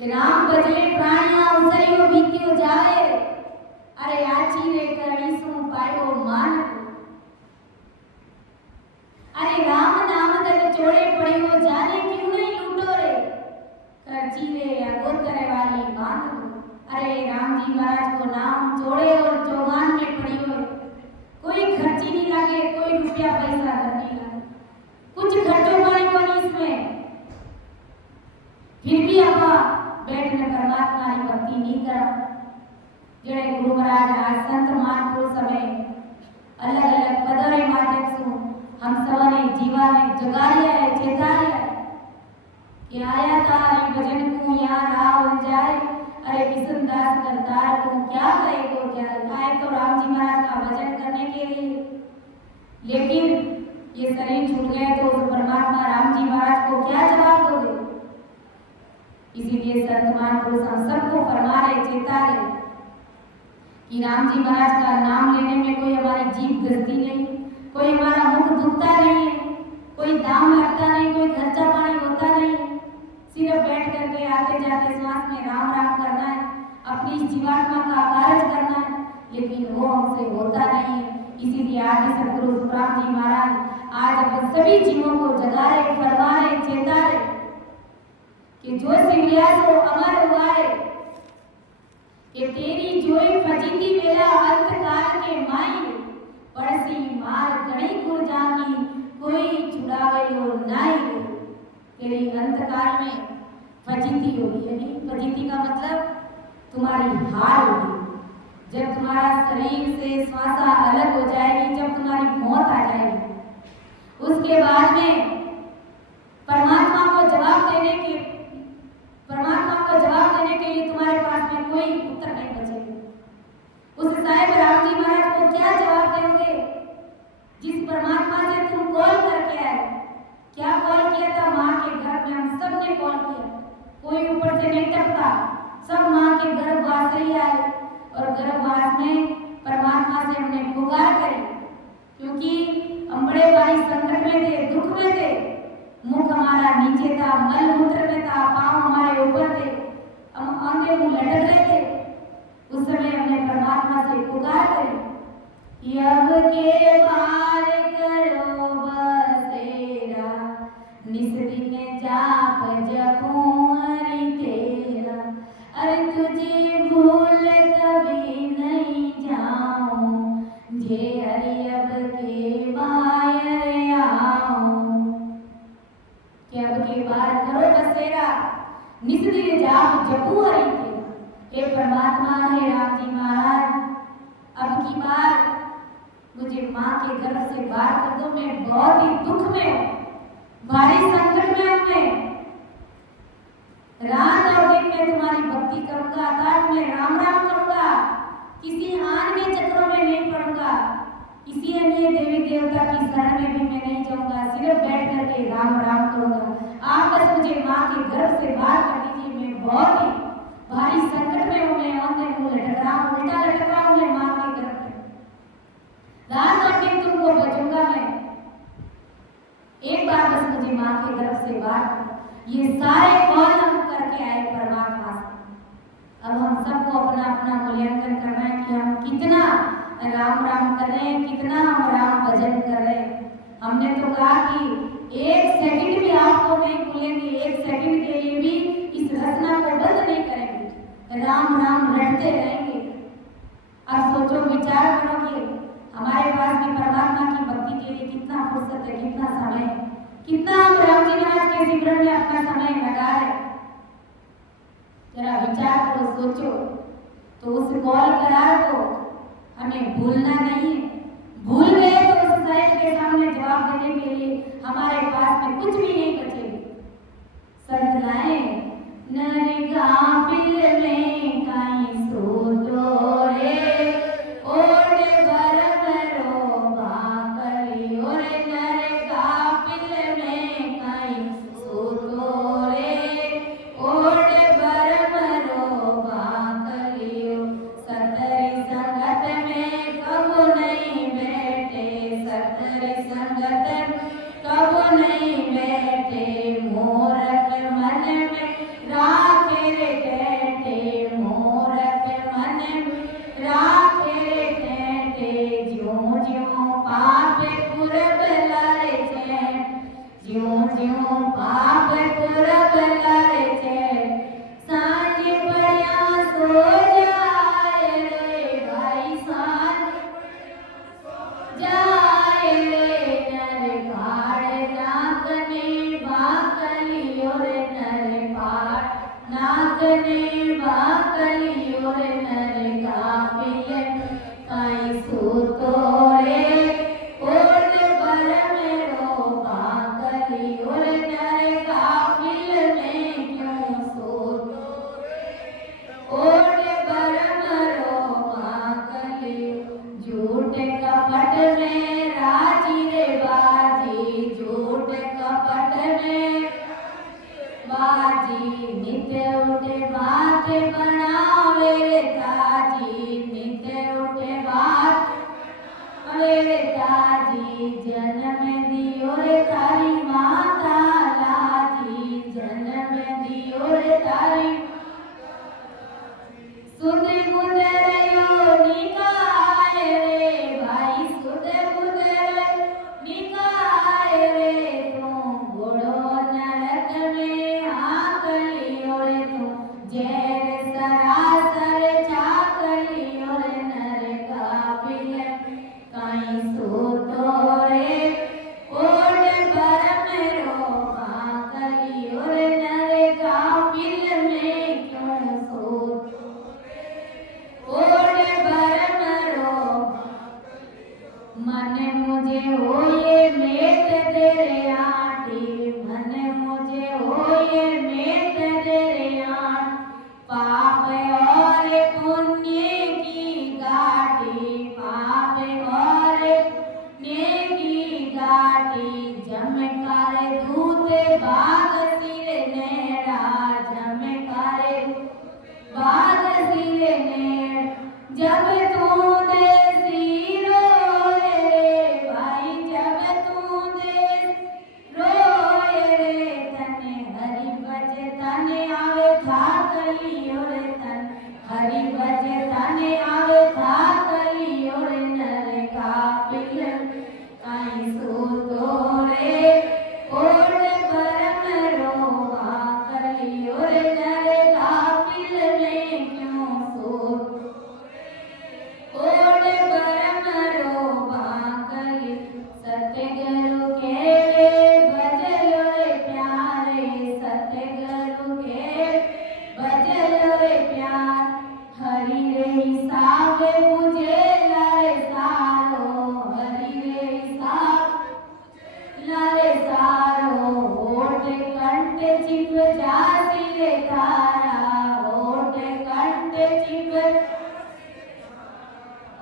राम भजले प्राणिया उसरियो बीत्यो जाए। अरे आची रे करणी सु पायो मान। अरे राम नाम दन चोड़े पड़ियो जाने क्यों नहीं लूटो रे। करची रे अगोतरे वाली बांध। अरे राम जी महाराज को नाम चोड़े और चौगान में पड़ियो है। कोई खर्ची नहीं लगे, कोई रुपया पैसा नहीं लगे, कुछ खर्चो पानी को नहीं इसमें। फिर भी आप बैठ में परमात्मा की भक्ति नहीं करा। जेड़े गुरु महाराज आज संत महापुरुष समय अलग अलग पदरे माध्यम से हम सबने जीवा में जगाया है, चेताया है कि आया तारी भजन को यहाँ राव जाए। अरे किशनदास करतार को क्या कहेगो क्या आए तो राम जी महाराज का भजन करने के लिए, लेकिन ये शरीर छूट गए तो उस परमात्मा राम जी महाराज को क्या जवाब दोगे। इसीलिए संत महापुरुष हम सबको फरमा रहे, चेता रहे कि राम जी महाराज का नाम लेने में कोई हमारी जीभ गलती नहीं, कोई हमारा मुख दुखता नहीं है, कोई दाम लगता नहीं, कोई खर्चा पानी होता नहीं। सिर्फ बैठ करके आते जाते श्वास में राम राम करना है, अपनी जीवात्मा का कार्य करना है, लेकिन वो हमसे होता नहीं है। इसीलिए आदि सदगुरु सुखराम जी महाराज आज अपन सभी जीवों को जगा रहे, फरमा रहे, चेता रहे कि जो सिविया को अमर हुआ है कि तेरी जोई फजीती मेरा अंत काल के माई। पड़सी मार गणी गुर जागी कोई छुड़ावे लो नाई। तेरी अंत काल में फजीती होगी, यानी फजीती का मतलब तुम्हारी हार होगी। जब तुम्हारा शरीर से श्वासा अलग हो जाएगी, जब तुम्हारी मौत आ जाएगी, उसके बाद में परमात्मा को जवाब देने के लिए तुम्हारे पास में कोई उत्तर नहीं बचेगा। उस साहिब राम जी महाराज को क्या जवाब देंगे जिस परमात्मा से तुम कॉल करके आए। क्या कॉल किया था? माँ के घर में हम सब ने कॉल किया, कोई ऊपर से नहीं टपका, सब माँ के गर्भवास से ही आए और गर्भवास में परमात्मा से हमने पुकार करी, क्योंकि हम बड़े भारी संकट में थे, दुख में थे। मुख हमारा नीचे था, मल मूत्र में था, पांव हमारे ऊपर थे, हम आंखें मुंह लटक रहे थे। उस समय हमने परमात्मा से पुकार करी, अब के बार करो बसेरा, निस दिन जाप जपूं हरि तेरा। अरे तुझे भूल कभी नहीं जाऊं, जे हरि अब के बार आऊं। कि अब के बार करो बसेरा, निस दिन जाप जपूं हरि तेरा। हे परमात्मा, हे राम जी महाराज, अब की बार मुझे माँ के गर्भ से बाहर कर दो। मैं बहुत ही दुख में हूँ, भारी संकट में हूँ। मैं रात और दिन में तुम्हारी भक्ति करूंगा, अर्थात मैं राम राम करूंगा, किसी आन के चक्रों में नहीं पड़ूंगा, किसी अन्य देवी देवता की शरण में भी मैं नहीं जाऊंगा, सिर्फ बैठ करके राम राम करूंगा। आप बस मुझे माँ के गर्भ से बाहर कर दीजिए। मैं बहुत ही भारी संकट में हूँ, मैं आंखें मुंह लटक रहा हूँ, उल्टा लटक रहा हूँ मैं माँ के गर्भ में। रात और दिन तुमको बचूंगा मैं, एक बार बस मुझे माँ के गर्भ से बाहर। ये सारे कौन हम करके आए परमात्मा से। अब हम सबको अपना अपना मूल्यांकन करना है कि हम कितना राम राम कर रहे हैं, कितना हम राम भजन कर रहे हैं। हमने तो कहा कि एक सेकंड भी आपको नहीं भूलेंगे, एक सेकंड के लिए भी इस रचना को बंद नहीं करेंगे, राम राम रटते रहेंगे। अब सोचो, विचार करो कि हमारे पास भी परमात्मा की भक्ति के लिए कितना फुर्सत है, कितना समय है, कितना हम राम जी महाराज के सिमरन में अपना समय लगा रहे। जरा विचार करो, सोचो। तो उस कॉल करार को हमें भूलना नहीं है। भूल गए तो उस साहिब के सामने जवाब देने के लिए हमारे पास में कुछ भी नहीं बचेगा। संत लाए नर गाफिल में कहीं सोचो रे, ओट भरम रोबा करी। ओरे नर गाफिल में कहीं सोचो रे, ओट भरम रोबा करी। सतरी संगत में कबो नहीं बैठे, सतरी संगत कबो नहीं बैठे। भागने भागली और नर काफिले काई सूतो रे ओट पर मेरो भागली और नर काफिल में क्यों सूतो रे ओट पर मरो भागली झूठ कपट में राजी रे बाजी झूठ कपट में बाजी नित्य उठे बात बनावे रे ताजी नित्य उठे बात रे ताजी जन्म दियो रे तारी माता लाजी जन्म दियो रे तारी सुध बुध रयो निकाय रे भाई सुध बुध रयो निकाय रे तू घोड़ो नरक में आकली और तू जैर सरासर चाकली और नर काफिल काई सूतो रे ओट पर मेरो आकली और नर काफिल में क्यों सूतो ओट पर मरो मन मुझे होए मेट तेरे आटी मन मुझे होए मेट तेरे आट पाप और पुण्य की गाटी पाप और पुण्य की गाटी जमकार दूत बाग सिर नेड़ा जमकार बाग सिर नेड़ जब तू देसी रोए रे भाई जब तू देसी रोए रे तने हरि भज तने आवे थाकली और तन हरि भज तने आवे थाकली और नर काफिल काई सूतो रे ओट पर मरो आकली और नर काफिल में क्यों सूतो ओट पर मरो बाकली सतगुरु के भजलो रे प्यारे सतगुरु के भजलो रे प्यार हरि रे हिसाब मुझे लारे सारो हरि रे हिसाब लारे सारो ओट कंठ चिप जासी रे तारा ओट कंठ चिप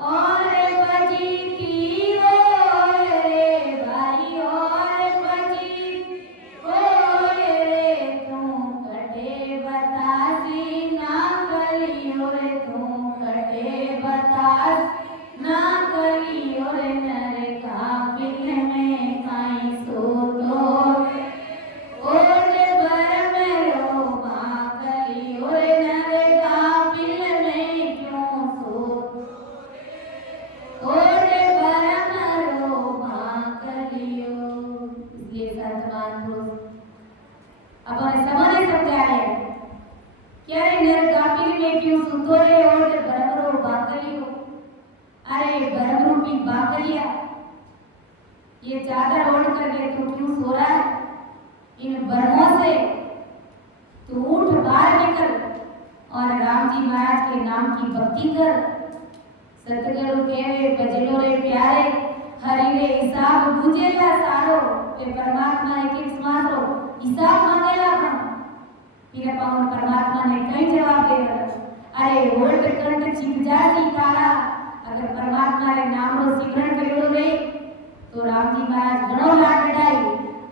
और बजी की ओए रे भाई और बजी ओए रे तू कटे बतासी ना कली और तू कटे बतास ना कली और नर काफिल में काई सूतो ओट पर मेरो भागली और नर काफिल में क्यों सूतो ओट पर मरो भागलियो इसलिए संतमान पुरुष अपने समाने समझा रहे क्या रे नर काफिल में क्यों सूतो रे ओट पर मरो भागलियो अरे भरम रूपी बाकलिया ये चादर ओढ़ करके तू क्यों सो रहा है इन भरमों से तू उठ बाहर निकल और राम जी महाराज के नाम की भक्ति कर सतगुरु केवे भजलो रे प्यारे हरि रे हिसाब बुझेला सारो ते परमात्मा ने किस मारो हिसाब मांगेला हम फिर पावन परमात्मा ने कई जवाब दे अरे ओट कंठ चिप जाती तारा अगर परमात्मा रे नाम रो सिमरन करेलो रे तो राम जी महाराज घणो लाड डाई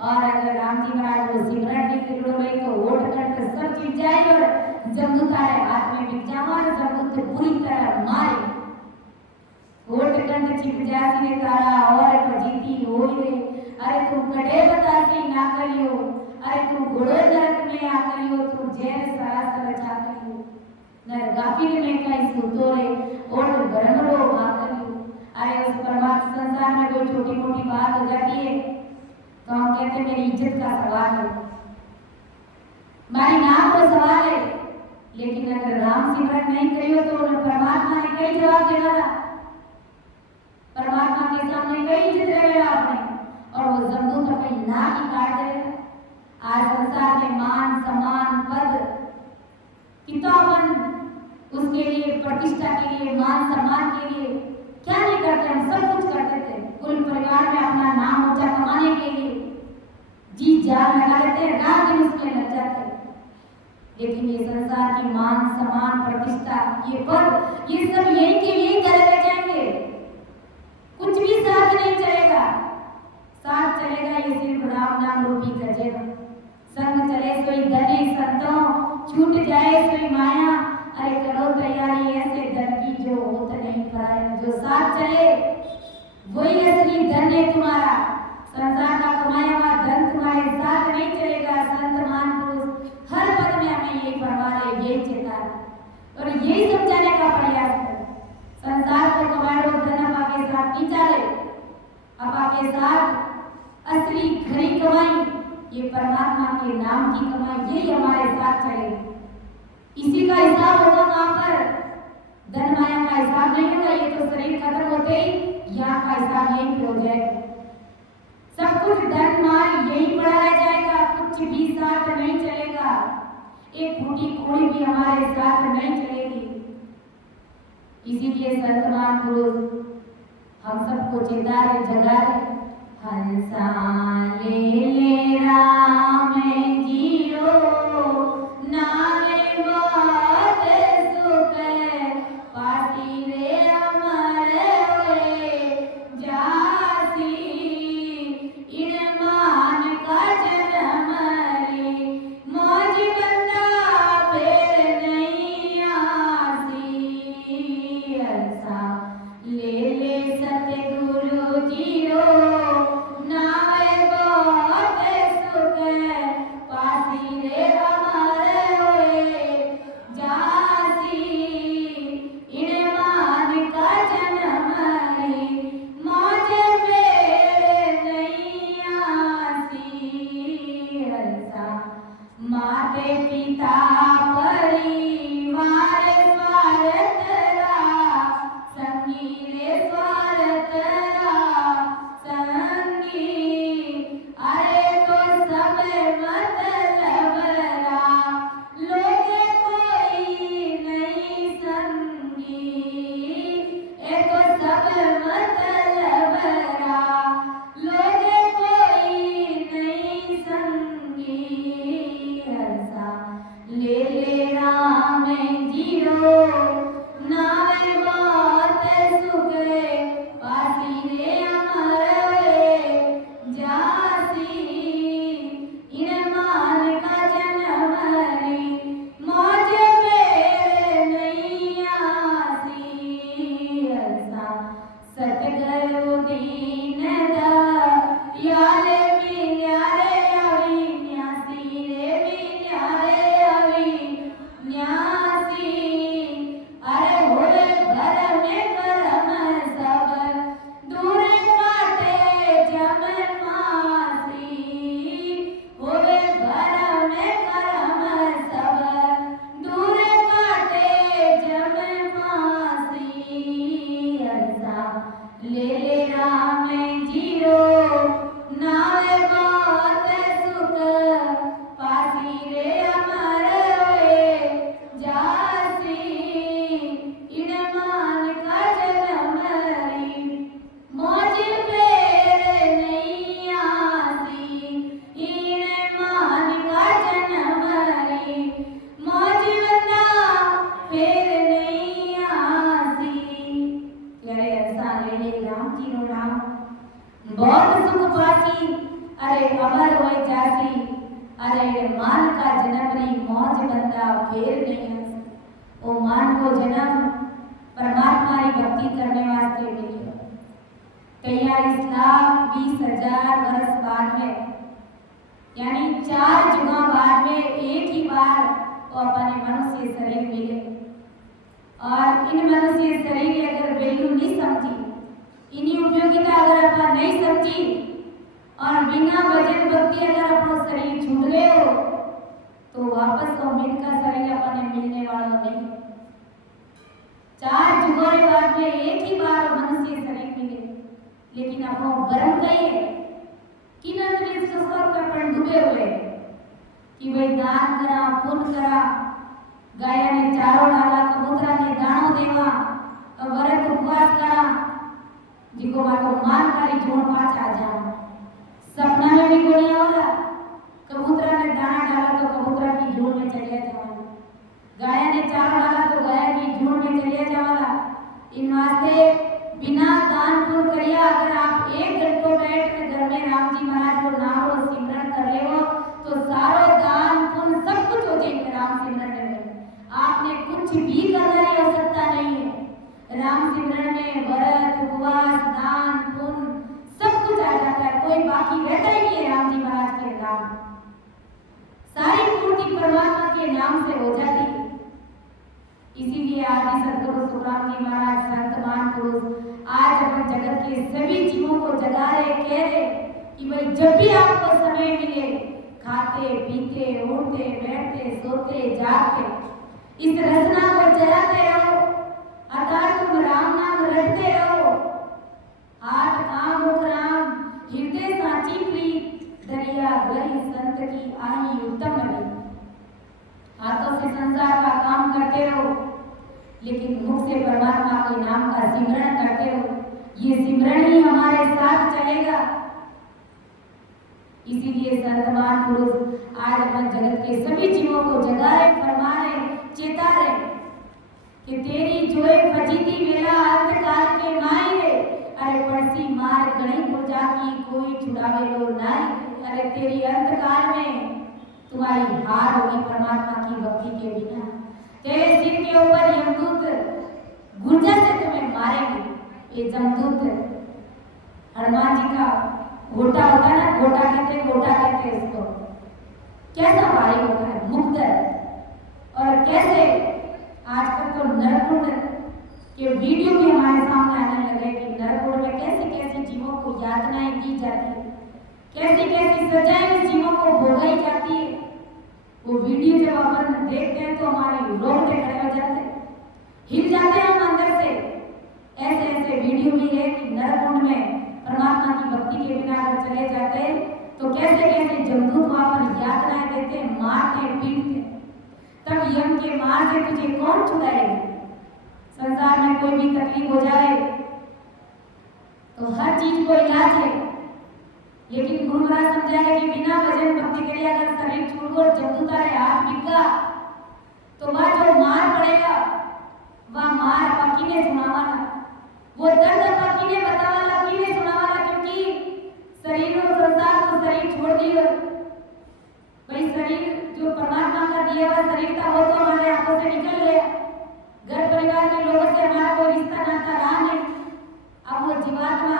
और अगर राम जी महाराज रो सिमरन नहीं करेलो रे तो ओट कंठ सब चिप जाए और जमदूत तारे हाथ में बिक जावा और जमदूत पूरी तरह मारे ओट कंठ चिप जाती रे तारा और फजीती होई रे अरे तू कड़े बतासी ना करियो अरे तू घोड़े नरक में आ करियो तू जेल सरासर अच्छा करियो नर गाफिल में कई सूतो रे ओट भरम रो आ करियो अरे उस परमात्मा संसार में कोई छोटी मोटी बात हो जाती है तो हम कहते मेरी इज्जत का सवाल है हमारी नाम का सवाल है लेकिन अगर राम सिमरन नहीं करियो तो परमात्मा ने कई जवाब देना था परमात्मा के सामने कई इज्जत रहेगा आपने और वो जमदूत अपनी नाक ही काट देगा आज संसार में मान सम्मान पद किताबन उसके लिए, प्रतिष्ठा के लिए, मान सम्मान के लिए क्या नहीं करते, हम सब कुछ करते थे। कुल परिवार में अपना नाम ऊंचा कमाने के लिए जी जान लगा लेते, रात दिन उसमें लग जाते। लेकिन ये संसार की मान सम्मान, प्रतिष्ठा, ये पद, ये सब यही के यही करे रह जाएंगे। कुछ भी साथ नहीं चलेगा। साथ चलेगा ये सिर्फ राम नाम रूपी गजेगा। संग चले सोई धनी संतों, छूट जाए सोई माया। अरे करो तैयारी ऐसे धन की जो होत नहीं पराया। जो साथ चले वही असली धन है तुम्हारा। संसार का कमाया हुआ धन तुम्हारे साथ नहीं चलेगा। संत महापुरुष हर पद में हमें यही फरमा रहे, यही चेता और यही समझाने का प्रयास है। संसार को कमाए हुए धन अपा के साथ नहीं चले, अपा के साथ असली खरी कमाई, ये परमात्मा के नाम की कमाई, यही हमारे साथ चलेगी। इसी का हिसाब होगा वहां पर, धन माया का हिसाब नहीं होगा। ये तो शरीर खत्म होते ही यहाँ का हिसाब यही पे हो जाएगा। सब कुछ धन माल यही पड़ा रह जाएगा, कुछ भी साथ नहीं चलेगा। एक फूटी कोड़ी भी हमारे साथ नहीं चलेगी। इसीलिए संत महापुरुष हम सबको चेता रहे, जगा रहे। हंसा ले राम जीरो नामे बहुत सुख पासी रे अमर होए जासी। इन मान का जन्म रे मौज बंदा फिर नहीं आसी। हंसा ले सतगुरु जीरो माते पिता परिवार स्वार्थ रा संगी रे स्वार्थ रा संगी। अरे तो सब मतलब रा लोगे कोई नहीं संगी। ए तो सब मतलब रा लोगे कोई नहीं संगी। ले राम जीरो नावे बहुत सुख पासी रे अमर जासी। इन मान का जन्म रे मौज फेर नहीं आसी। हंसा सतगुरु दीन दयाल मिल्या रे अविनाशी रे मिल्या रे अविनाशी। अरे होए घर में करम सब दूर काटे जम मासी। होए घर में करम सब दूर काटे जम मासी। हंसा ले राम जीरो नावे बहुत सुख पासी रे अमर होए जासी। इन मान का जन्म रे मौज फेर नहीं आसी। इन मान का जन्म रे मौज बंदा फेर नहीं आसी। अरे ऐसा ले राम जी रो राम बहुत सुख पासी। अरे अमर होए जासी। अरे मान का जन्म री मौज बंदा फेर नहीं आसी। वो मान को जन्म परमात्मा की भक्ति करने वास्ते मिले। 43,20,000 वर्ष बाद में, यानी 4 जुगा बाद में एक ही बार वो अपने मनुष्य शरीर मिले। और इन मनुष्य शरीर की अगर वैल्यू नहीं समझी, इन्हीं उपयोगिता अगर अपन नहीं समझी और बिना भजन भक्ति अगर अपना शरीर छूट गए हो तो वापस वो मिलका शरीर अपने मिलने वाला नहीं। 4 जुगों के बाद में एक ही बार मनुष्य शरीर मिले। लेकिन अपनो गर्म कहिए कि नंद पर डूबे हुए कि भाई दान करा, पुण्य करा, गाया ने चारो डाला, कबूतरा ने दाणो देवा, व्रत उपवास करा, जिको मातो मानकारी जोड़ पाचा जा। सपना में भी कोई होला, कबूतरा ने दाना डाला तो कबूतरा की झूड़ में चलिया जावाला, गाया ने चारो डाला तो गाया की झूड़ में चलिया जावाला। इन वास्ते बिना दान पुण्य करिया अगर आप 1 घंटो बैठ के घर में राम जी महाराज को नाम रो सिमरन कर लेवो तो सारो दान पुण्य सब कुछ हो जाए राम सिमरन में। आपने कुछ भी करने की आवश्यकता नहीं है। राम सिमरन में व्रत उपवास दान पुण्य सब कुछ आ जाता है, कोई बाकी रहता ही नहीं है। राम जी महाराज के नाम सारी पूर्ति परमात्मा के नाम से हो जाती है। इसीलिए आदि सदगुरु सुखराम जी महाराज संत महापुरुष आज अपन जगत के सभी जीवों को जगा रहे, कह रहे कि भाई जब भी आपको समय मिले, खाते पीते उठते बैठते सोते जागते इस रचना को चलाते रहो, अर्थात तुम राम नाम रटते रहो। हाथ काम मुख राम, हृदय साची प्रीत, दरिया गई संत की आई उत्तम रही। हाथों से संसार का काम करते रहो, लेकिन मुख से परमात्मा के नाम का सिमरन करते रहो। ये सिमरन ही हमारे साथ चलेगा। इसीलिए संत महापुरुष आज अपन जगत के सभी जीवों को जगा रहे, फरमा रहे, चेता रहे कि तेरी जोए फजीती वेला अंतकाल के माई रे, अरे पड़सी मार गणी को जाकी कोई छुड़ावे लो नाई। अरे तेरी अंतकाल में तुम्हारी हार होगी परमात्मा की भक्ति के बिना। तेरे सिर के ऊपर यमदूत गुर्जा से तुम्हें मारेंगे। ये जमदूत हनुमान जी का घोटा होता है ना, घोटा कहते हैं उसको, कैसा भारी होता है मुक्तर। और कैसे आजकल तो नरकुंड के वीडियो भी हमारे सामने आने लगे कि नरकुंड में कैसे कैसे जीवों को यातनाएं दी जाती है, कैसी कैसी सजाएं उस जीवों को भोगाई जाती है। वो वीडियो जब अपन देखते हैं तो हमारे रोंगटे खड़े हो जाते हैं, हिल जाते हैं हम अंदर से। ऐसे ऐसे वीडियो भी है कि नरकुंड में परमात्मा की भक्ति के बिना अगर चले जाते तो कैसे कैसे जमदूत वहां पर यातनाएं देते, मारते पीटते। तब यम के मार से तुझे कौन छुड़ाएगा। संसार में कोई भी तकलीफ हो जाए तो हर चीज को इलाज है, लेकिन गुरु महाराज समझाया कि बिना भजन भक्ति के अगर शरीर छूट गो, जमदूत तारे हाथ बिका तो वह जो मार पड़ेगा वह मार पक्की ने सुनावाना, वो दर्द पक्की ने बतावाला, पक्की ने सुनावाला। क्योंकि शरीर और संसार तो शरीर छोड़ दियो भाई, शरीर जो परमात्मा का दिया हुआ शरीर था वो तो हमारे हाथों से निकल गया। घर परिवार के लोगों से हमारा कोई रिश्ता नाता रहा नहीं। अब वो जीवात्मा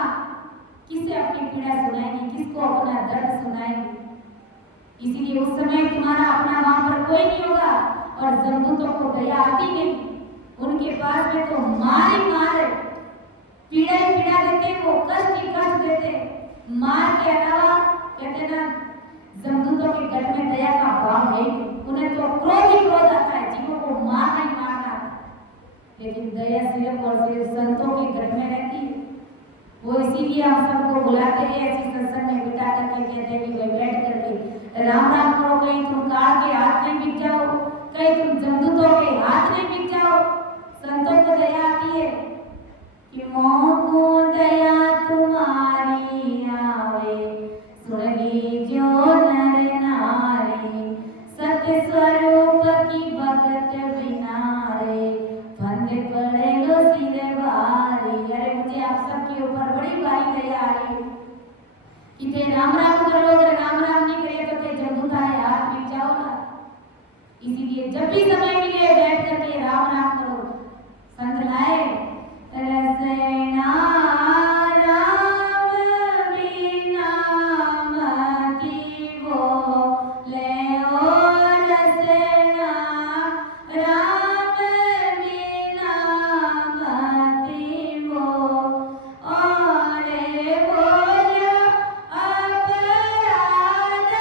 किसे अपनी पीड़ा सुनाएगी, किसको अपना दर्द सुनाएगी। इसीलिए उस समय तुम्हारा अपना वहां पर कोई नहीं होगा और जमदूतों को दया आती नहीं। उनके पास में तो मार ही मार, पीड़ा ही पीड़ा देते, वो कष्ट ही कष्ट देते। मार के अलावा कहते ना जमदूतों के गढ़ में दया का भाव है, उन्हें तो क्रोध ही क्रोध आता है, जीवों को मारना ही मारना। लेकिन दया सिर्फ और सिर्फ संतों के गढ़ में रहती है। वो इसीलिए हम सबको बुलाते हैं, ऐसी सत्संग में बिठा करके कहते हैं कि भाई बैठ करके राम राम करो, कहीं तुम काल के हाथ में बिक जाओ, कहीं तुम जमदूतों के हाथ में बिक जाओ। संतों को दया आती है कि मोको दया तुम्हारी आवे, सुन लीजो नर नारी, सत्य स्वरूप की भगत बिनारे, फंद पड़े लो सिर भारी। अरे मुझे आप सबके ऊपर बड़ी भारी दया आ रही है कि ते राम राम कर लो, अगर राम राम नहीं करे तो ते जमदूत आए हाथ बिक जाओ ना। इसीलिए जब भी समय मिले बैठ करके राम राम करो। संत लाए रसना राम बिना मति बोले, ओ रसना राम बिना मति बोले, और बोलिया अपराध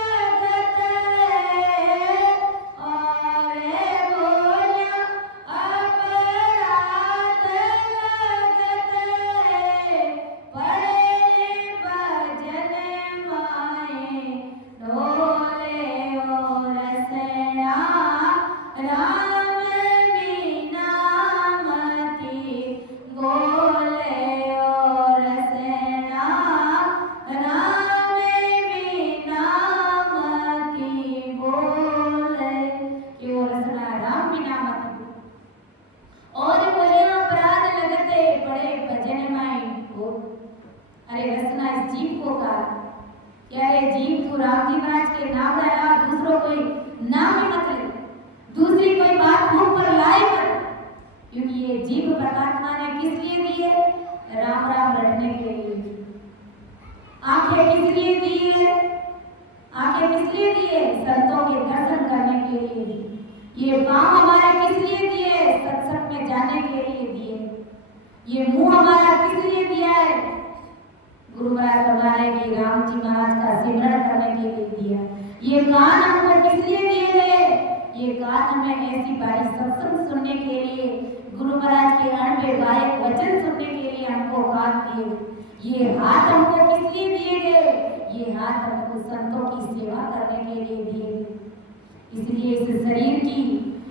लगत है, और बोलिया अपराध लगत है, राम बिना मति बोले और रसना, राम बिना मति बोले क्यों रसना, राम बिना मति और बोलिया अपराध लगते पड़े भजन माई हो। अरे रसना इस जीव को कहा क्या है, जीव तू राम जी महाराज के नाम डाला, दूसरों कोई नाम ही मत ले, दूसरी कोई बात मुंह पर लाए मत, क्योंकि ये जीव परमात्मा ने किस लिए दी है, राम राम रटने के लिए। आंखें किस लिए दी है, आंखें किस लिए दी है, संतों के दर्शन करने के लिए दी। ये पांव हमारे किस लिए दिए, सत्संग में जाने के लिए दिए। ये मुंह हमारा किस लिए दिया है, गुरु महाराज बता रहे कि राम जी महाराज का सिमरन करने के लिए दिया। ये कान हमको किस लिए दिए गए, ये कान हमें ऐसी बारी सत्संग सुनने के लिए, गुरु महाराज के अनबे गायक वचन सुनने के लिए हमको कान दिए। ये हाथ हमको किस लिए दिए गए, ये हाथ हमको संतों की सेवा करने के लिए दिए गए। इसलिए इस शरीर की,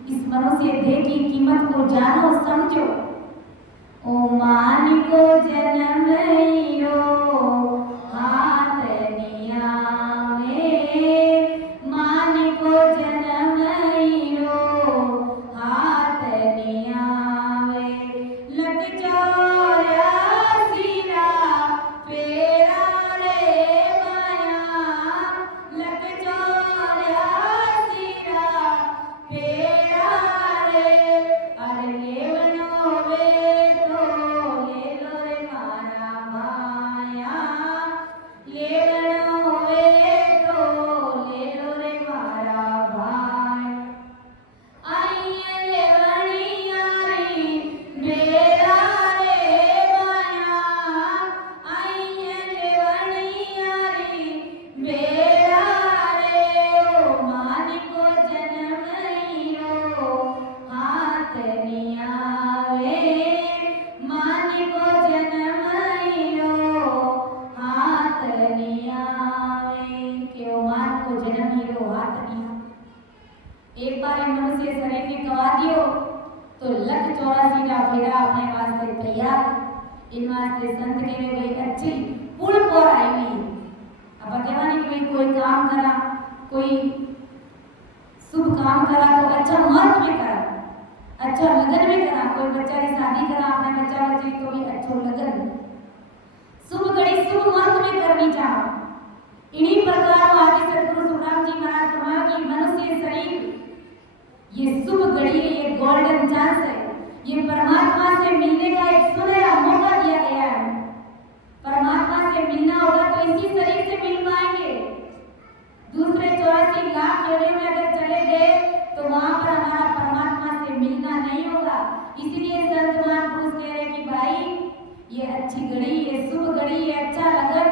इस मनुष्य देह की कीमत को जानो समझो। ओ मान को जन्म लियो हाथ नियावे, मान को जन्म लियो हाथ नियावे, लग चौरासी फेरा रे माया, लग चौरासी फेरा रे, अरे लेवनो वे एक बार मनुष्य शरीर ने गवा दियो तो लख 84 का फेरा अपने वास्ते तैयार। इन वास्ते संत के में भाई अच्छी पुल पर आई हुई। अब कहवानी कि भाई कोई काम करा, कोई शुभ काम करा तो अच्छा मुहूर्त में करा, अच्छा लगन में करा। कोई बच्चा की शादी करा अपने बच्चा बच्ची तो भी अच्छो लगन शुभ घड़ी शुभ मुहूर्त में करनी चाहो। इन्हीं प्रकार आदि सदगुरु सुखराम जी महाराज फरमाया कि मनुष्य शरीर ये शुभ घड़ी है, ये गोल्डन चांस है, ये परमात्मा से मिलने का एक सुनहरा मौका दिया गया है। परमात्मा से मिलना होगा तो इसी शरीर से मिल पाएंगे। दूसरे 84 लाख योनियों में अगर चले गए तो वहां पर हमारा परमात्मा से मिलना नहीं होगा। इसलिए संत महापुरुष कह रहे कि भाई ये अच्छी घड़ी, ये शुभ घड़ी, ये अच्छा लगन,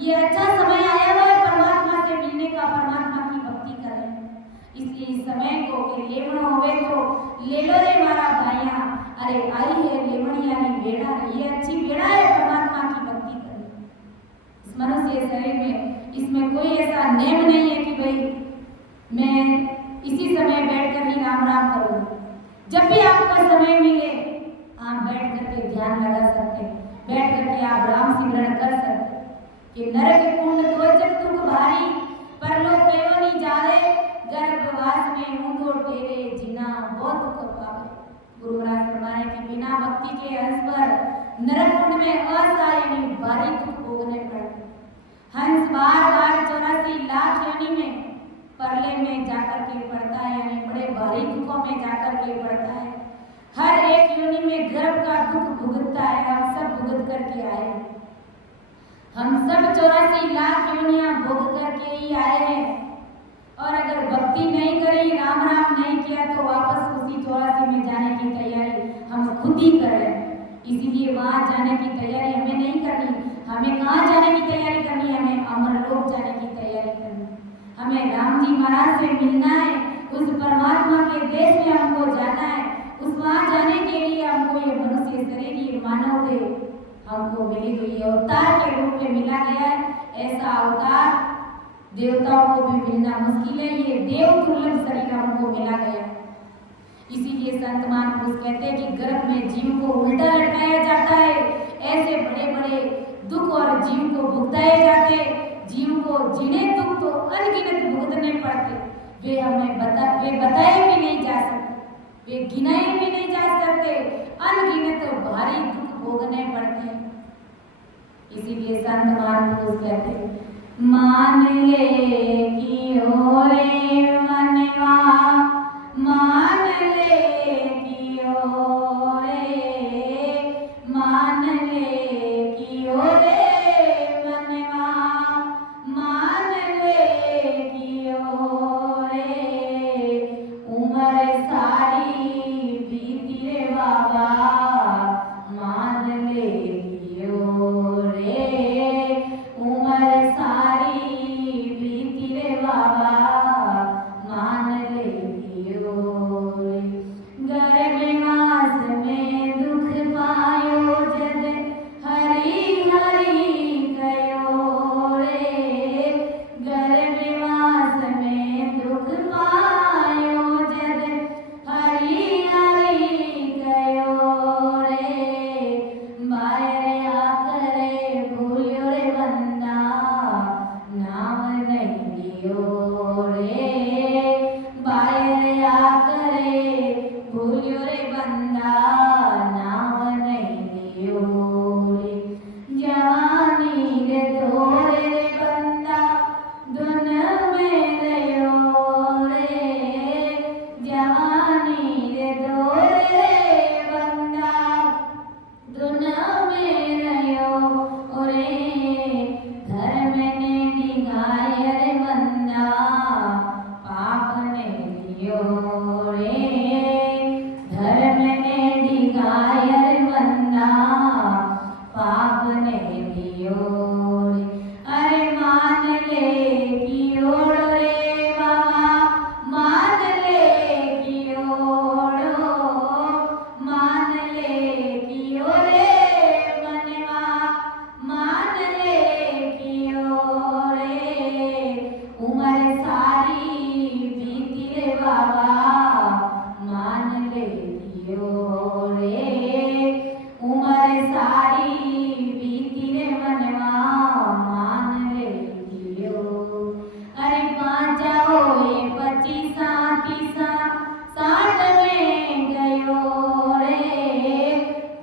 ये अच्छा समय आया हुआ है परमात्मा से मिलने का, परमात्मा की भक्ति करें। इसलिए इस समय को के लेवनो होवे तो ले लो रे मारा भाइया, अरे आई है लेवनिया नी बेड़ा, ये अच्छी बेड़ा है परमात्मा की भक्ति करें। इस मनुष्य शरीर में इसमें कोई ऐसा नेम नहीं है कि भाई मैं इसी समय बैठकर ही राम राम करूंगा। जब भी आपको समय मिले आप बैठ करके ध्यान लगा सकते हैं, बैठ करके आप राम सिमरन कर सकते हैं। कि नरक कुंड दोजक दुख भारी, परलोक कयो नी जावे, गर्भवास में ऊंधो टेरे जीना बहुत दुख पावे। गुरु महाराज फरमाए कि बिना भक्ति के हंस पर नरक कुंड में असायनी भारी दुख भोगने पड़ते। हंस बार बार 84 लाख योनि में परले में जाकर के पड़ता है, यानी बड़े भारी दुखों में जाकर के पड़ता है। हर एक योनि में गर्भ का दुख भुगतता है। हम सब भुगत करके आए, हम सब 84 लाख योनियां भोग करके ही आए हैं। और अगर भक्ति नहीं करी, राम राम नहीं किया तो वापस उसी 84 में जाने की तैयारी हम खुद ही कर रहे हैं। इसीलिए वहां जाने की तैयारी हमें नहीं करनी। हमें कहाँ जाने की तैयारी करनी है? हमें अमरलोक जाने की तैयारी करनी है। हमें राम जी महाराज से मिलना है, उस परमात्मा के देश में हमको जाना है। उस वहां जाने के लिए हमको ये मनुष्य शरीर, ये मानव देह हमको मिली हुई है, अवतार के रूप में मिला गया है। ऐसा अवतार देवताओं को भी मिलना मुश्किल है, ये देव दुर्लभ शरीर हमको मिला गया। इसीलिए संत महापुरुष कहते हैं कि गर्भ में जीव को उल्टा लटकाया जाता है, ऐसे बड़े बड़े दुख और जीव को भुगताए जाते, जीव को जिन्हें दुख तो अनगिनत भुगतने पड़ते, वे बताए भी नहीं जा सकते, वे गिनाए भी नहीं जा सकते, अनगिनत भारी दुख भोगने पड़ते हैं। इसीलिए संत महापुरुष कहते हैं, मान ले कि हो रे मनवा, मान ले कि हो रे, मान ले कि हो रे मनवा, मान ले कि हो रे, उम्र सारी बीती रे बाबा, मान ले कि हो रे, उम्र सारी बीती रे बाबा, मान ले कि हो रे, गर्भ मास में दुख पायो जद, हरि हरि कयो रे, गर्भ मास में दुख पायो जद, हरि हरि कयो रे, बाहर आकर भूल्यो रे बंदा, नाम नहीं लियो रे, बाहर आकर भूल्यो रे बंदा, नाम नहीं लियो रे, जवानी रे धोरे रे बंदा, धुन में रहो रे, जवानी रे धोरे रे बंदा, धुन में रहो रे, धर्म ने निगाह रे बंदा, पाप ने लियो रे, धर्म ने निगाह रे बंदा, पाप ने लियो रे, अरे मान ले कि ओढ़ो रे बाबा, मान ले कि ओढ़ो, मान ले कि ओढ़े मनवा, मान ले कि ओढ़े, उम्र सारी बीती रे बाबा, मान ले कि ओढ़े, उम्र सारी बीती रे मनवा, मान ले कि ओढ़े, अरे पाँचा होए 25 30 60 में गयो रे,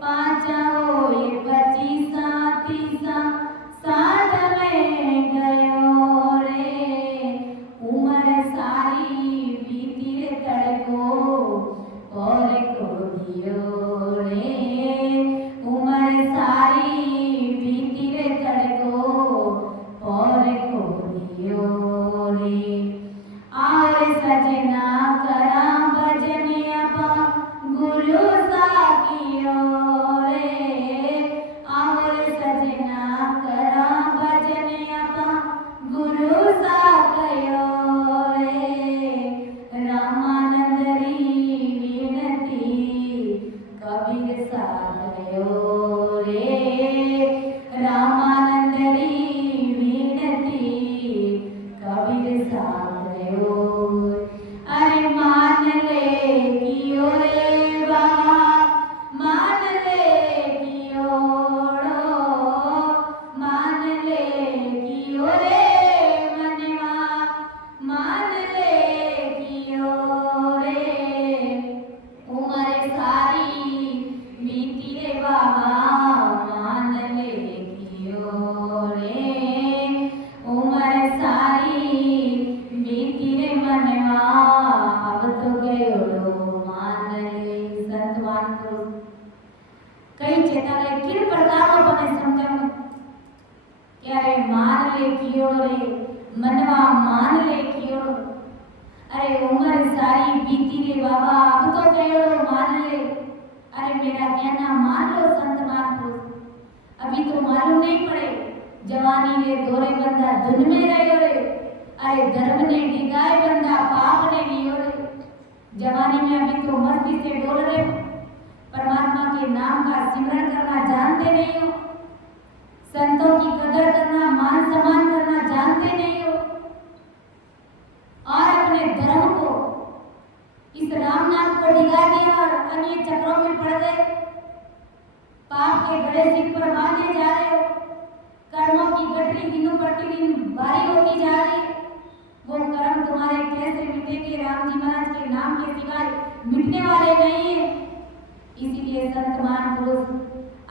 पाँचा होए 25 30 60 में गयो रे, उम्र सारी बीती रे तड़को और को दियो रे, उम्र सारी बीती रे तड़को और को दियो रे, और सजना करा भजन अपा गुरु सा कियो रे, और सजना करा भजन अपा गुरु सा कयो रे, रामानंद री विनती कबीर सा कयो रे, रामानंद री विनती कबीर सा कयो, अरे मान ले कि ओ रे बाबा, मान ले कि ओढ़ो, मान ले कि ओ रे मनवा, मान ले कि ओ रे, उम्र सारी बीती रे बाबा, मान ले कि ओ रे, उम्र सारी बीती रे मनवा, अब तो गयो मान ले। संत महापुरुष कई चेता ले किन प्रकार को बने समझाऊं, क्या रे मान ले कियो रे मनवा, मान ले कियो, अरे उम्र सारी बीती रे बाबा, अब तो गयो मान ले, अरे मेरा कहना मान लो संत महापुरुष, अभी तो मालूम नहीं पड़े, जवानी रे दोरे बंदा धुन में रहो रे, अरे धर्म ने डिगाए बंदा पाप ने लियो रे, जवानी में अभी तो मस्ती से डोल रहे हो, परमात्मा के नाम का सिमरन करना जानते नहीं हो, संतों की कदर करना मान सम्मान करना जानते नहीं हो, और अपने धर्म को इस राम नाम को डिगा दिया और अन्य चक्रों में पड़ गए, पाप के घड़े सिर पर बांधे जा रहे हो, कर्मों की गठरी दिनों प्रतिदिन भारी होती जा रही है। वो कर्म तुम्हारे कैसे मिटेंगे? राम जी महाराज के नाम के सिवाय मिटने वाले नहीं है। इसीलिए संत महापुरुष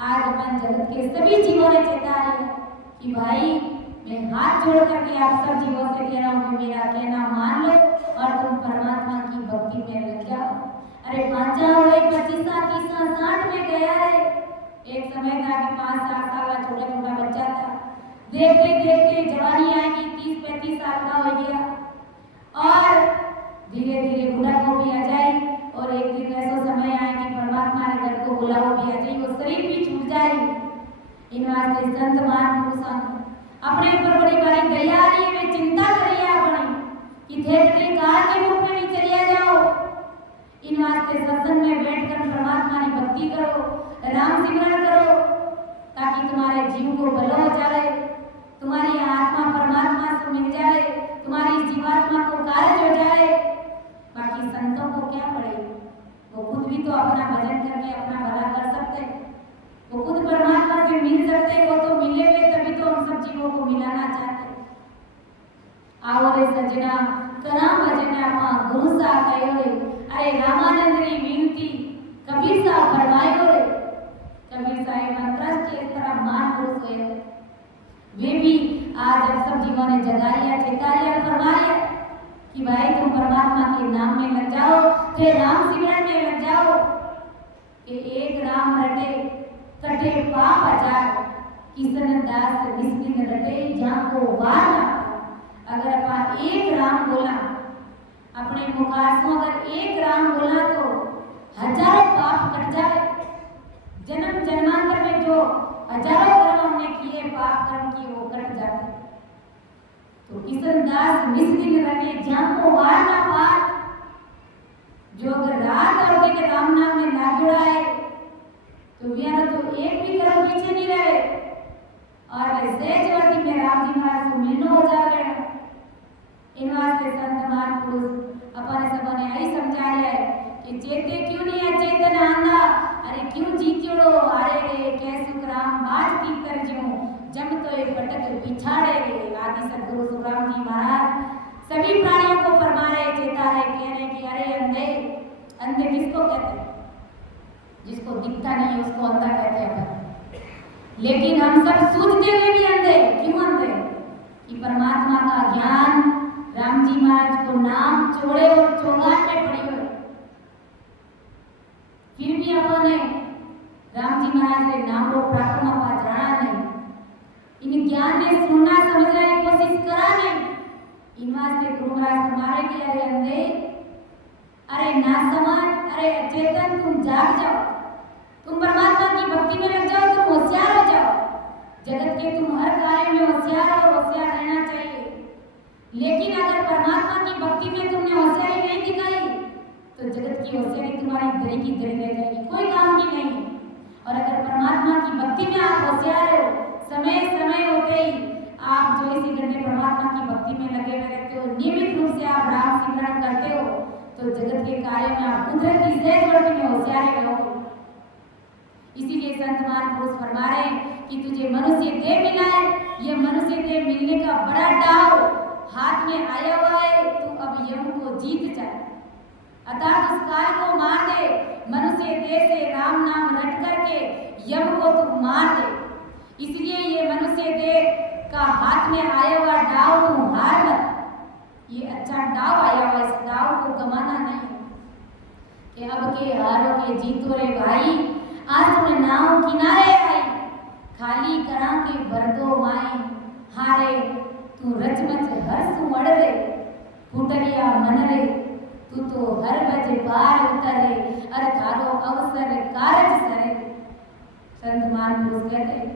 आज अपन जगत के सभी जीवों ने चेता है कि भाई मैं हाथ जोड़ करके आप सब जीवों से कह रहा हूँ कि मेरा कहना मान लो और तुम परमात्मा की भक्ति में लग जाओ। अरे 25, 30, 60 में गया है। एक समय था कि 5-7 साल का छोटा छोटा बच्चा था, देखते देखते जवानी आएगी, 30-35 साल का हो गया और धीरे धीरे बुढ़ापा भी आ जाए और एक दिन ऐसा समय आए कि परमात्मा ने घर को बुलाओ भी आ जाए, वो शरीर भी छूट जाए। इन वास्ते संत महापुरुषों अपने ऊपर बड़ी बड़ी दया आ रही है, वे चिंता करिए अपनी कि थे काल के मुख में नहीं चलिए जाओ। इन वास्ते सत्संग में बैठकर परमात्मा की भक्ति करो, राम सिमरन करो, ताकि तुम्हारे जीव को भलो हो जाए, तुम्हारी आत्मा परमात्मा से मिल जाए, तुम्हारी जीवात्मा को कार्य हो जाए। बाकी संतों को क्या पड़े, वो खुद भी तो अपना भजन करके अपना भला कर सकते, वो खुद परमात्मा से मिल सकते, वो तो मिले हुए तभी तो हम सब जीवों को मिलाना चाहते। आओ रे सजना करा भजन आपा गुरु सा कहो रे, अरे रामानंद री विनती कबीर सा फरमायो रे। कबीर साहिब अंतरस के इस तरह महापुरुष हुए, वे भी आज अब सब जीवों ने जगारिया चेतारिया फरमाया कि भाई तुम परमात्मा के नाम में लग जाओ, फिर राम सिमरन में लग जाओ कि एक राम रटे कटे पाप हजार, किसन दास निस्दिन रटे जहाँ को वार ना। अगर अपन एक राम बोला, अपने मुखारसों अगर एक राम बोला तो हजारों पाप कट जाए। जन्म जन्मांतर में जो हजारों कर्म हमने किए, पाप कर्म किए, वो कट जाते। तो किसन दास निस्दिन रटे जहाँ को वार ना पार। जो अगर रात और दिन राम नाम में ना जुड़ा है तो वे तो एक भी कर्म पीछे नहीं रहे और वैसे जवर्ती में राम जी महाराज को मिलना हो जाएगा। इन वास्ते संत महापुरुष अपने सबने यही समझाया है कि चेते क्यों नहीं है चेतन आंधा, अरे क्यों जीत्योड़ो अरे रे कैसु राम बाज की कर ज्यों जम तो एक पटक पिछाड़े रे। आदि सदगुरु सुखराम जी महाराज सभी प्राणियों को फरमा रहे, चेता रहे, कह रहे कि अरे अंधे, अंधे किसको कहते हैं? जिसको दिखता नहीं है उसको अंधा कहते हैं। लेकिन हम सब सूझते हुए भी अंधे, क्यों अंधे? कि परमात्मा का ज्ञान, राम जी महाराज को नाम चोड़े और चौगाट में पड़ी हुई, फिर भी अपने राम जी महाराज के नाम को प्रार्थना पा जाना नहीं, इन ज्ञान में सुनना समझने की कोशिश करा नहीं। इन वास्ते गुरु महाराज हमारे के अरे अंधे, अरे ना समझ, अरे अचेतन, तुम जाग जाओ, तुम परमात्मा की भक्ति में लग जाओ, तुम होशियार हो जाओ। जगत के तुम हर कार्य में होशियार और होशियार रहना चाहिए। लेकिन अगर परमात्मा की भक्ति में तुमने होशियारी नहीं दिखाई तो जगत की होशियारी तुम्हारी दरी की दरी रह जाएगी, कोई काम की नहीं। और अगर परमात्मा की भक्ति में आप होशियार हो, समय समय होते ही आप 24 घंटे परमात्मा की भक्ति में लगे हुए रहते हो, नियमित रूप से आप राम सिमरन करते हो, तो जगत के कार्य में आप कुदरत की सहज वर्ती में होशियार रहोगे। इसीलिए संत महापुरुष फरमा रहे हैं कि तुझे मनुष्य देह मिला है, यह मनुष्य देह मिलने का बड़ा दाव हाथ में आया हुआ है, तू अब यम को जीत जा, अर्थात उस काल को मार दे। मनुष्य देह से राम नाम रट करके यम को तू मार दे। इसलिए ये मनुष्य देह का हाथ में आया हुआ दाव तू हार मत। ये अच्छा दाव आया हुआ, इस दाव को गमाना नहीं कि अब के हारो के जीतो रे भाई, आज तुमने नाव किनारे आई, खाली करा के भर दो माई, हारे तू रचमच हर सुमड़ रे, फुटरिया मन रे, तू तो हर बजे पार उतरे, अरे थारो अवसर कारज सरे। संत महापुरुष कहते हैं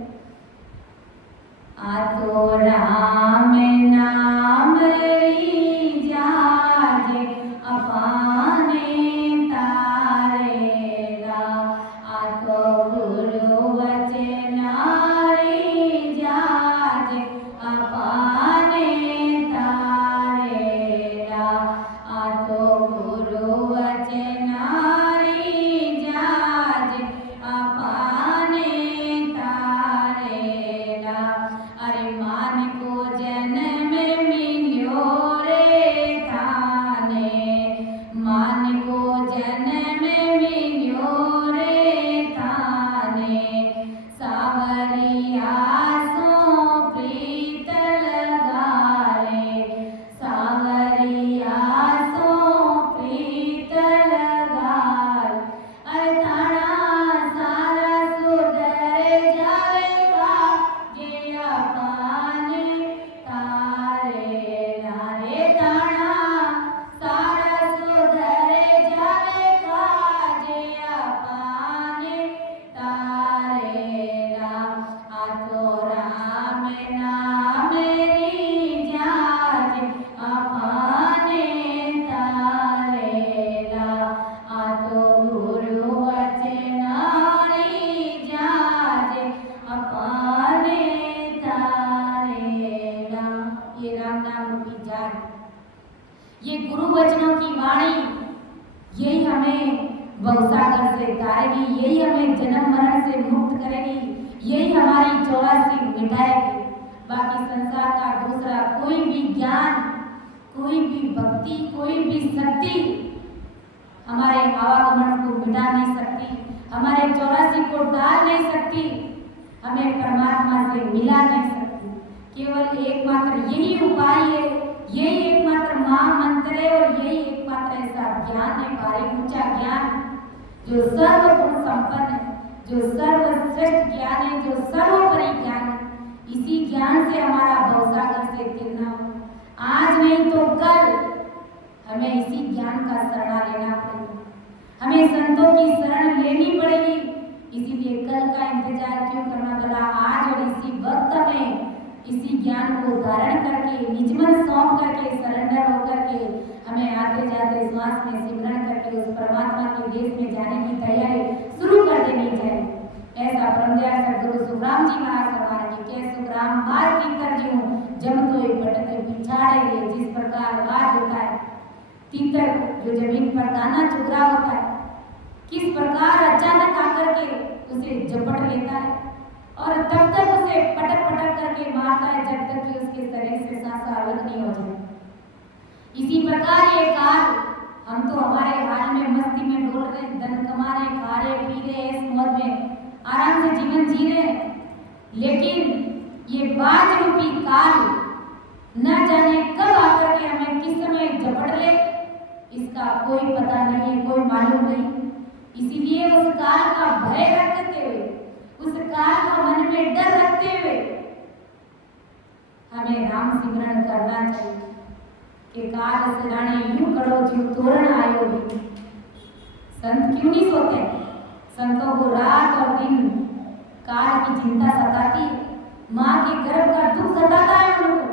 आतो राम नाम री जाजे अपाने तारेगा, आतो गुरु वचन री जाजे अपाने तारेगा, आतो गुरु वचन यही हमें भवसागर से तारेगी, यही हमें जन्म मरण से मुक्त करेगी, यही हमारी 84 मिटाएगी। बाकी संसार का दूसरा कोई भी ज्ञान, कोई भी भक्ति, कोई भी शक्ति हमारे आवागमन को मिटा नहीं सकती, हमारे 84 को डाल नहीं सकती, हमें परमात्मा से मिला नहीं सकती। केवल एकमात्र यही उपाय है, यही एकमात्र महामंत्र है और यही एकमात्र ऐसा ज्ञान है, भारी ऊंचा ज्ञान जो सर्वगुण संपन्न है, जो सर्वश्रेष्ठ ज्ञान है, जो सर्वोपरि ज्ञान है। इसी ज्ञान से हमारा भवसागर से तिरना हो, आज नहीं तो कल हमें इसी ज्ञान का शरणा लेना पड़ेगा, हमें संतों की शरण लेनी पड़ेगी। इसीलिए कल का इंतजार क्यों करना, भला आज और इसी वक्त में इसी ज्ञान को धारण करके, निजमन सौंप करके, सरेंडर होकर के हमें आते जाते श्वास में सिमरण करके उस परमात्मा के देश में जाने की तैयारी शुरू कर देनी चाहिए। ऐसा ब्रह्मदयाल सद्गुरु सुखराम जी महाराज फरमाएंगे कि सुखराम बाज की तरजू जम तो पटके पिछाड़े गए। जिस प्रकार बाज होता है, तीतर जो जमीन पर दाना चुग रहा होता है, किस प्रकार अचानक आकर के उसे झपट लेता है और तब तक उसे पटक पटक करके मारता है जब तक कि उसके शरीर से सांस अलग नहीं हो जाए। इसी प्रकार ये काल, हम तो हमारे हाल में मस्ती में डोल रहे, धन कमा रहे, खा रहे, पी रहे, इस मौज में आराम से जीवन जी रहे, लेकिन ये बाज रूपी काल न जाने कब आकर के हमें किस समय झपट ले, इसका कोई पता नहीं है, कोई मालूम नहीं। इसीलिए उस काल का भय रखते हुए, उस काल का मन में डर रखते हुए हमें राम सिमरण करना चाहिए कि काल सिराने यूं करो जो तोरण आयो भी। संत क्यों नहीं सोते? संतों को रात और दिन काल की चिंता सताती है, माँ के गर्भ का दुख सताता है उनको,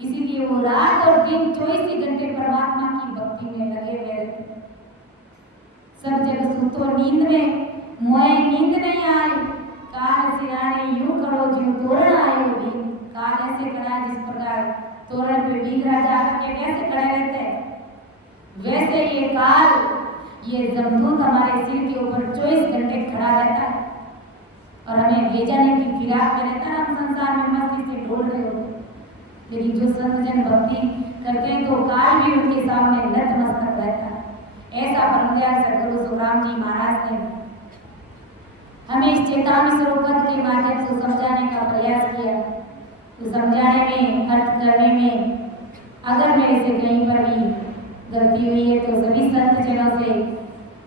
इसीलिए वो रात और दिन 24 घंटे परमात्मा की भक्ति में लगे हुए रहते। सब जग सुतो नींद में, मोए नींद नहीं आई, काल सिराने यूं करो जो तोरण आयो भी। काल ऐसे करा जिस प्रकार तोरण पे बीज राजा आके कैसे खड़े रहते हैं, वैसे ये काल, ये जमदूत हमारे सिर के ऊपर 24 घंटे खड़ा रहता है और हमें ले जाने की फिराक में रहता है। हम संसार में मस्ती से डोल रहे होते, लेकिन जो संत जन भक्ति करते हैं तो काल भी उनके सामने नतमस्तक रहता है। ऐसा ब्रह्मदयाल सद्गुरु सुखराम जी महाराज ने हमें इस चेतावनी स्वरूप पद के माध्यम से समझाने का प्रयास किया। तो समझाने में, अर्थ करने में अगर मेरे से कहीं पर भी गलती हुई है तो सभी संत जनों से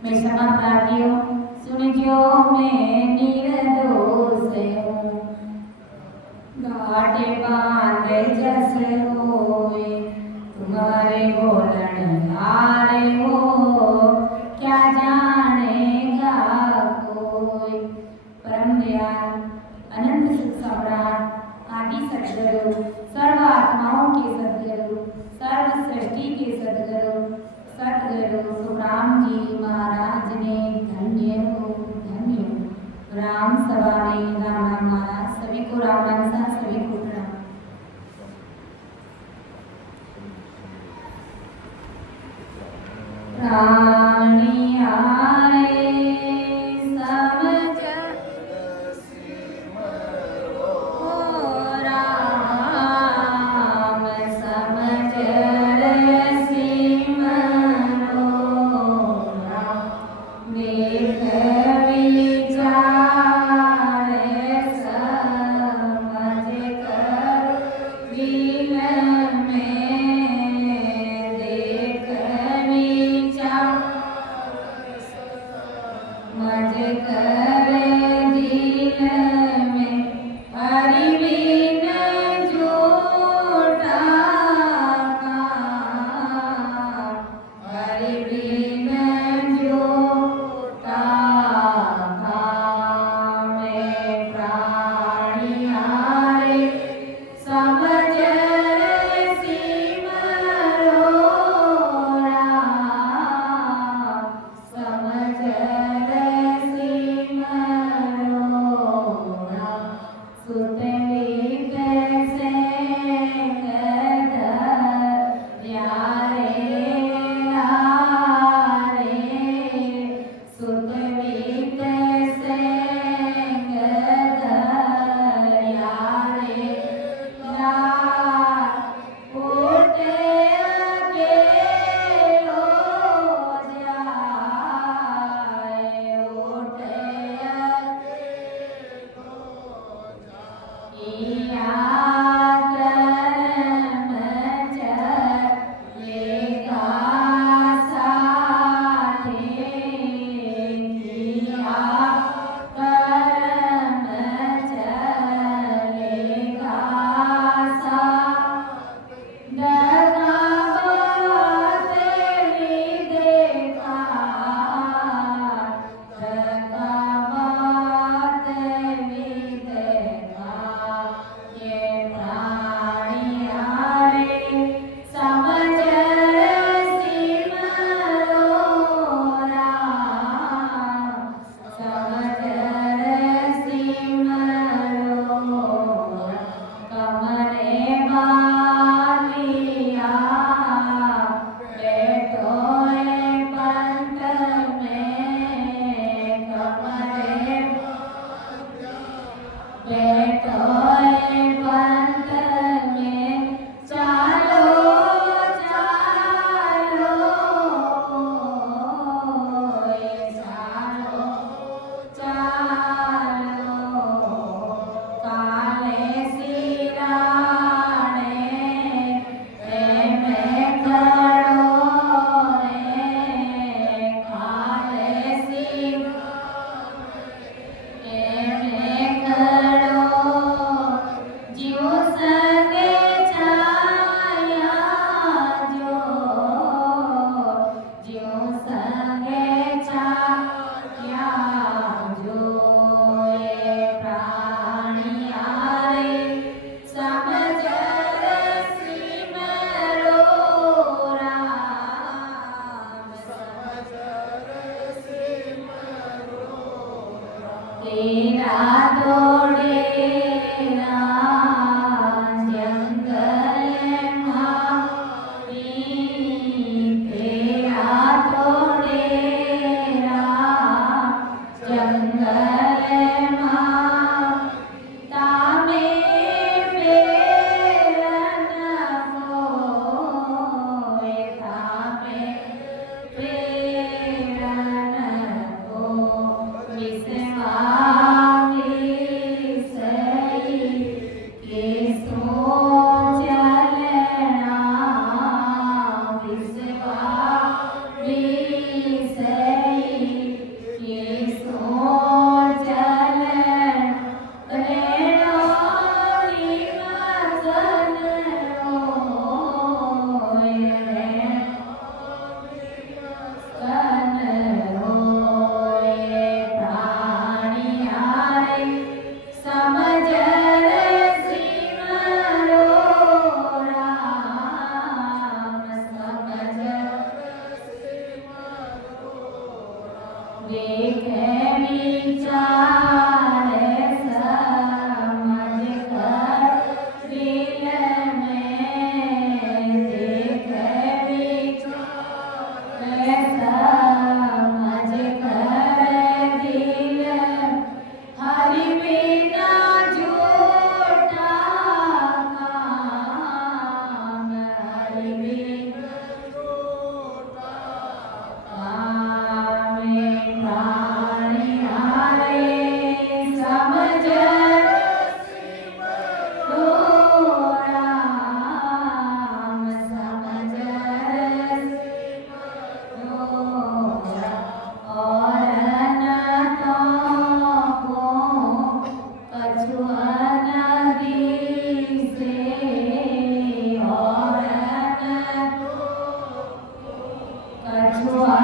मैं क्षमा प्रार्थी हूँ। सुन जो मैं निर्दोष हूँ, घाटे बांध जस होए, तुम्हारे बोलन हारे हो, क्या जानेगा कोई। परम दयाल अनंत सुख सम्राट आदि सद्गुरु, सर्व आत्माओं के सद्गुरु, सर्व सृष्टि के सद्गुरु सद्गुरु सुखराम जी महाराज ने धन्य हो, धन्य हो। राम सभा में राम राम महाराज, सभी को राम राम सा, सभी को प्रणाम। प्राणी आए समझ तेरा तोड़े ना जंगल मामी, तेरा तोड़े ना जंगल मामी, तामे फेरन कोय, तामे फेरन को विसवामी सही के सो चलना, विसवामी सही के सो चलना, रेणोनी मगन होय, कन होय, प्राणी आए समझ सिमरो राम, समझ देखे विचार समझ कर दिल में, देखे विचार समझ कर दिल, हरि बिना झूठा काम, हरि बिना कामे प्राणी आए समझ लो राम, समझ लो और न तो को कछुआ नदी से, और न कछुआ